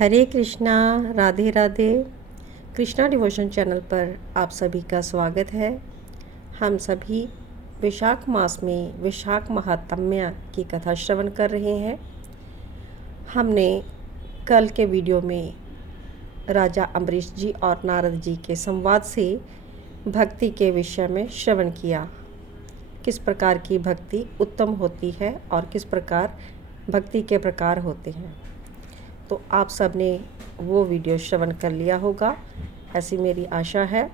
हरे Krishna, Radhe Radhe. Krishna devotion channel पर आप सभी का स्वागत है। हम सभी विशाख मास में विशाख महात्म्य की कथा श्रवण कर रहे हैं। हमने कल के वीडियो में राजा अम्बरीश जी और नारद जी के संवाद से भक्ति के विषय में श्रवण किया। किस प्रकार की भक्ति उत्तम होती है और किस प्रकार भक्ति के प्रकार होते हैं। तो आप सब ने वो वीडियो श्रवण कर लिया होगा, ऐसी मेरी आशा है।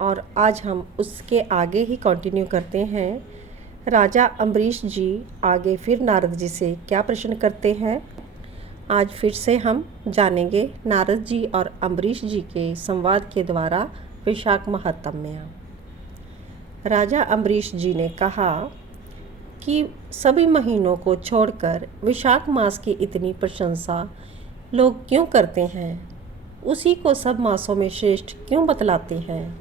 और आज हम उसके आगे ही कंटिन्यू करते हैं। राजा अम्बरीश जी आगे फिर नारद जी से क्या प्रश्न करते हैं, आज फिर से हम जानेंगे नारद जी और अम्बरीश जी के संवाद के द्वारा विशाख महात्म्य। राजा अम्बरीश जी ने कहा कि सभी महीनों को छोड़कर विशाख मास की इतनी प्रशंसा लोग क्यों करते हैं, उसी को सब मासों में श्रेष्ठ क्यों बतलाते हैं।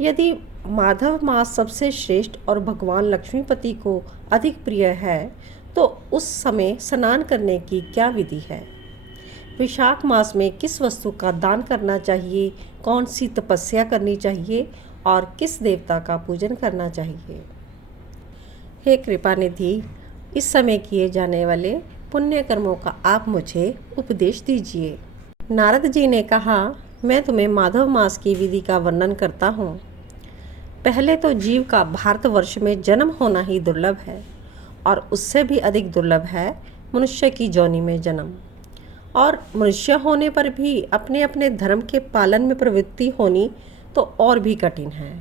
यदि माधव मास सबसे श्रेष्ठ और भगवान लक्ष्मीपति को अधिक प्रिय है तो उस समय स्नान करने की क्या विधि है। विशाख मास में किस वस्तु का दान करना चाहिए, कौन सी तपस्या करनी चाहिए और किस देवता का पूजन करना चाहिए। हे कृपानिधि, इस समय किए जाने वाले पुण्य कर्मों का आप मुझे उपदेश दीजिए। नारद जी ने कहा, मैं तुम्हें माधव मास की विधि का वर्णन करता हूँ। पहले तो जीव का भारतवर्ष में जन्म होना ही दुर्लभ है और उससे भी अधिक दुर्लभ है मनुष्य की योनि में जन्म। और मनुष्य होने पर भी अपने अपने धर्म के पालन में प्रवृत्ति होनी तो और भी कठिन है।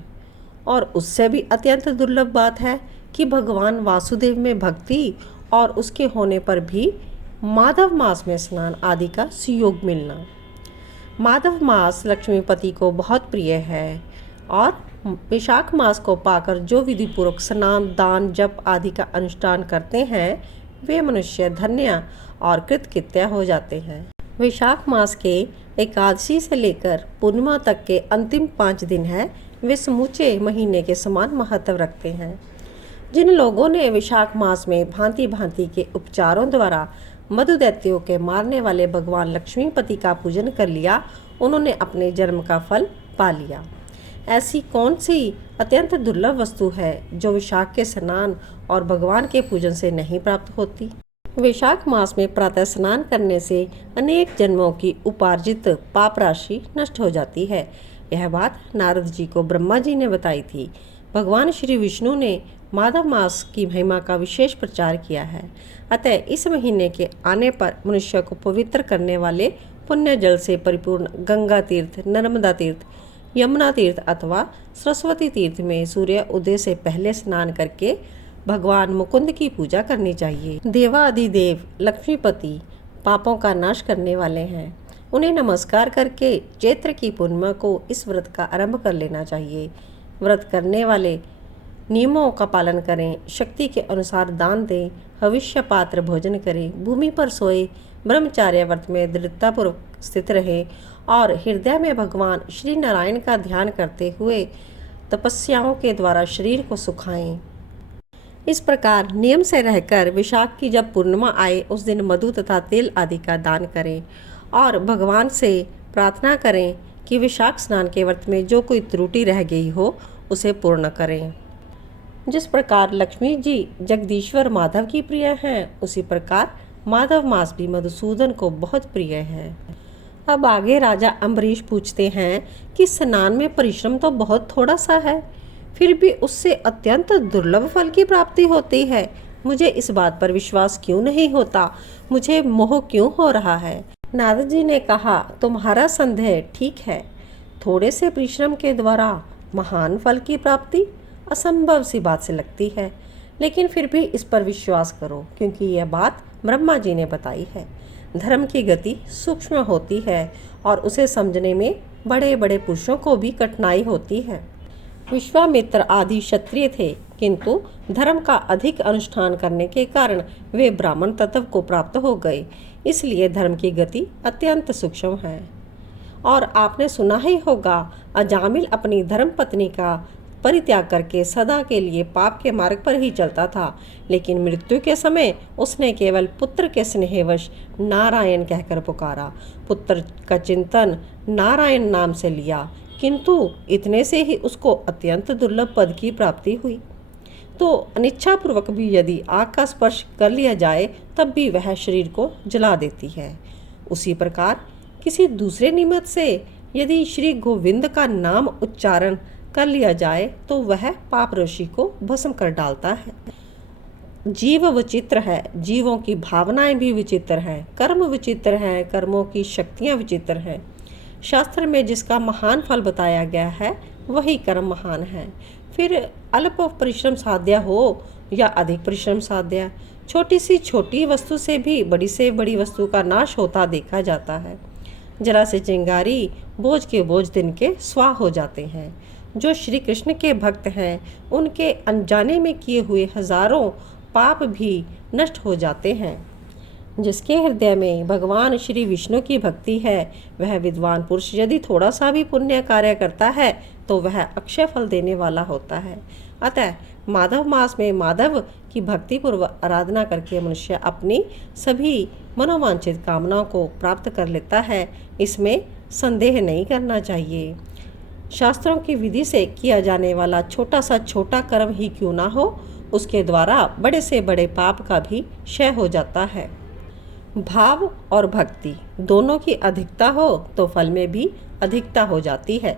और उससे भी अत्यंत दुर्लभ बात है कि भगवान वासुदेव में भक्ति और उसके होने पर भी माधव मास में स्नान आदि का सुयोग मिलना। माधव मास लक्ष्मीपति को बहुत प्रिय है और विशाख मास को पाकर जो विधि पूर्वक स्नान, दान, जप आदि का अनुष्ठान करते हैं वे मनुष्य धन्य और कृतकृत्य हो जाते हैं। विशाख मास के एकादशी से लेकर पूर्णिमा तक के अंतिम 5 दिन है, वे समूचे महीने के समान महत्व रखते हैं। जिन लोगों ने विशाख मास में भांति भांति के उपचारों द्वारा मधु दैत्यों के मारने वाले भगवान लक्ष्मीपति का पूजन कर लिया, उन्होंने अपने जन्म का फल पा लिया। ऐसी कौन सी अत्यंत दुर्लभ वस्तु है जो विशाख के स्नान और भगवान के पूजन से नहीं प्राप्त होती। विशाख मास में प्रातः स्नान करने से अनेक जन्मों की उपार्जित पाप राशि नष्ट हो जाती है। यह बात नारद जी को ब्रह्मा जी ने बताई थी। भगवान श्री विष्णु ने माधव मास की महिमा का विशेष प्रचार किया है। अतः इस महीने के आने पर मनुष्य को पवित्र करने वाले पुण्य जल से परिपूर्ण गंगा तीर्थ, नर्मदा तीर्थ, यमुना तीर्थ अथवा सरस्वती तीर्थ में सूर्य उदय से पहले स्नान करके भगवान मुकुंद की पूजा करनी चाहिए। देवाधिदेव लक्ष्मीपति पापों का नाश करने वाले हैं। उन्हें नमस्कार करके चैत्र की पूर्णिमा को इस व्रत का आरंभ कर लेना चाहिए। व्रत करने वाले नियमों का पालन करें, शक्ति के अनुसार दान दें, हविष्य पात्र भोजन करें, भूमि पर सोए, ब्रह्मचार्य व्रत में दृढ़तापूर्वक स्थित रहे और हृदय में भगवान श्री नारायण का ध्यान करते हुए तपस्याओं के द्वारा शरीर को सुखाएं। इस प्रकार नियम से रहकर विशाख की जब पूर्णिमा आए उस दिन मधु तथा तेल आदि का दान करें और भगवान से प्रार्थना करें कि विशाख स्नान के व्रत में जो कोई त्रुटि रह गई हो उसे पूर्ण करें। जिस प्रकार लक्ष्मी जी जगदीश्वर माधव की प्रिय हैं, उसी प्रकार माधव मास भी मधुसूदन को बहुत प्रिय है। अब आगे राजा अम्बरीश पूछते हैं कि स्नान में परिश्रम तो बहुत थोड़ा सा है, फिर भी उससे अत्यंत दुर्लभ फल की प्राप्ति होती है। मुझे इस बात पर विश्वास क्यों नहीं होता, मुझे मोह क्यों हो रहा है। नारद जी ने कहा, तुम्हारा संदेह ठीक है। थोड़े से परिश्रम के द्वारा महान फल की प्राप्ति असंभव सी बात से लगती है, लेकिन फिर भी इस पर विश्वास करो, क्योंकि यह बात ब्रह्मा जी ने बताई है। धर्म की गति सूक्ष्म होती है और उसे समझने में बड़े बड़े पुरुषों को भी कठिनाई होती है। विश्वामित्र आदि क्षत्रिय थे, किंतु धर्म का अधिक अनुष्ठान करने के कारण वे ब्राह्मण तत्व को प्राप्त हो गए। इसलिए धर्म की गति अत्यंत सूक्ष्म है। और आपने सुना ही होगा, अजामिल अपनी धर्म पत्नी का परित्याग करके सदा के लिए पाप के मार्ग पर ही चलता था, लेकिन मृत्यु के समय उसने केवल पुत्र के स्नेहवश नारायण कहकर पुकारा। पुत्र का चिंतन नारायण नाम से लिया, किंतु इतने से ही उसको अत्यंत दुर्लभ पद की प्राप्ति हुई। तो अनिच्छापूर्वक भी यदि आग का स्पर्श कर लिया जाए तब भी वह शरीर को जला देती है। उसी प्रकार किसी दूसरे निमित्त से यदि श्री गोविंद का नाम उच्चारण कर लिया जाए तो वह पाप राशि को भस्म कर डालता है। जीव विचित्र है, जीवों की भावनाएं भी विचित्र हैं, कर्म विचित्र हैं, कर्मों की शक्तियां विचित्र हैं। शास्त्र में जिसका महान फल बताया गया है वही कर्म महान है। फिर अल्प परिश्रम साध्य हो या अधिक परिश्रम साध्य, छोटी सी छोटी वस्तु से बड़ी वस्तु का नाश होता देखा जाता है। जरा से चिंगारी बोझ के बोझ दिन के स्वाह हो जाते हैं। जो श्री कृष्ण के भक्त हैं उनके अनजाने में किए हुए हजारों पाप भी नष्ट हो जाते हैं। जिसके हृदय में भगवान श्री विष्णु की भक्ति है वह विद्वान पुरुष यदि थोड़ा सा भी पुण्य कार्य करता है तो वह अक्षय फल देने वाला होता है। अतः माधव मास में माधव की भक्ति पूर्वक आराधना करके मनुष्य अपनी सभी मनोवांछित कामनाओं को प्राप्त कर लेता है, इसमें संदेह नहीं करना चाहिए। शास्त्रों की विधि से किया जाने वाला छोटा सा छोटा कर्म ही क्यों ना हो, उसके द्वारा बड़े से बड़े पाप का भी क्षय हो जाता है। भाव और भक्ति दोनों की अधिकता हो तो फल में भी अधिकता हो जाती है।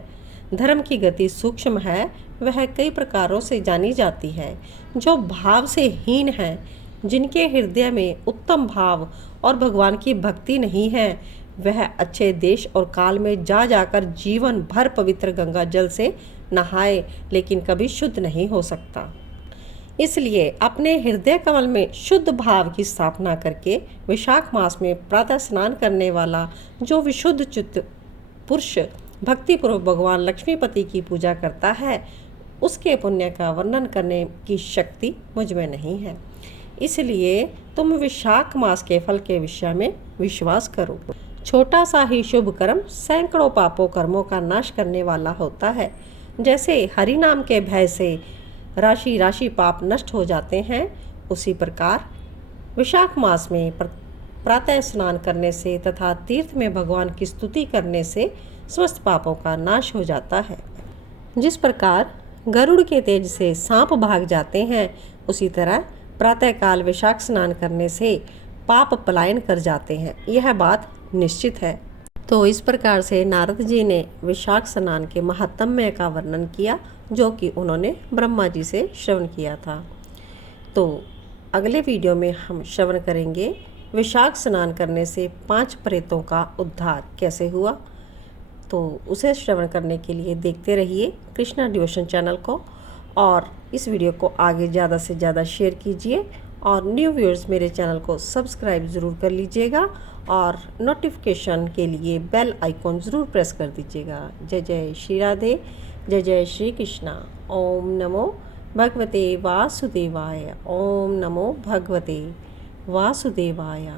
धर्म की गति सूक्ष्म है, वह कई प्रकारों से जानी जाती है। जो भाव से हीन है, जिनके हृदय में उत्तम भाव और भगवान की भक्ति नहीं है, वह अच्छे देश और काल में जा जाकर जीवन भर पवित्र गंगा जल से नहाए लेकिन कभी शुद्ध नहीं हो सकता। इसलिए अपने हृदय कमल में शुद्ध भाव की स्थापना करके वैशाख मास में प्रातः स्नान करने वाला जो विशुद्ध चित्त पुरुष भक्तिपूर्वक भगवान लक्ष्मीपति की पूजा करता है, उसके पुण्य का वर्णन करने की शक्ति मुझ में नहीं है। इसलिए तुम वैशाख मास के फल के विषय में विश्वास करो। छोटा सा ही शुभ कर्म सैकड़ों पापों कर्मों का नाश करने वाला होता है। जैसे हरि नाम के भय से राशि राशि पाप नष्ट हो जाते हैं, उसी प्रकार वैशाख मास में प्रातः स्नान करने से तथा तीर्थ में भगवान की स्तुति करने से समस्त पापों का नाश हो जाता है। जिस प्रकार गरुड़ के तेज से सांप भाग जाते हैं, उसी तरह प्रातःकाल वैशाख स्नान करने से पाप पलायन कर जाते हैं। यह बात निश्चित है। तो इस प्रकार से नारद जी ने वैशाख स्नान के महात्म्य का वर्णन किया, जो कि उन्होंने ब्रह्मा जी से श्रवण किया था। तो अगले वीडियो में हम श्रवण करेंगे वैशाख स्नान करने से 5 प्रेतों का उद्धार कैसे हुआ। तो उसे श्रवण करने के लिए देखते रहिए कृष्णा डिवोशन चैनल को, और इस वीडियो को आगे ज़्यादा से ज़्यादा शेयर कीजिए, और न्यू व्यूअर्स मेरे चैनल को सब्सक्राइब ज़रूर कर लीजिएगा और नोटिफिकेशन के लिए बेल आइकॉन ज़रूर प्रेस कर दीजिएगा। जय जय श्री राधे, जय जय श्री कृष्णा। ओम नमो भगवते वासुदेवाय। ओम नमो भगवते वासुदेवाय।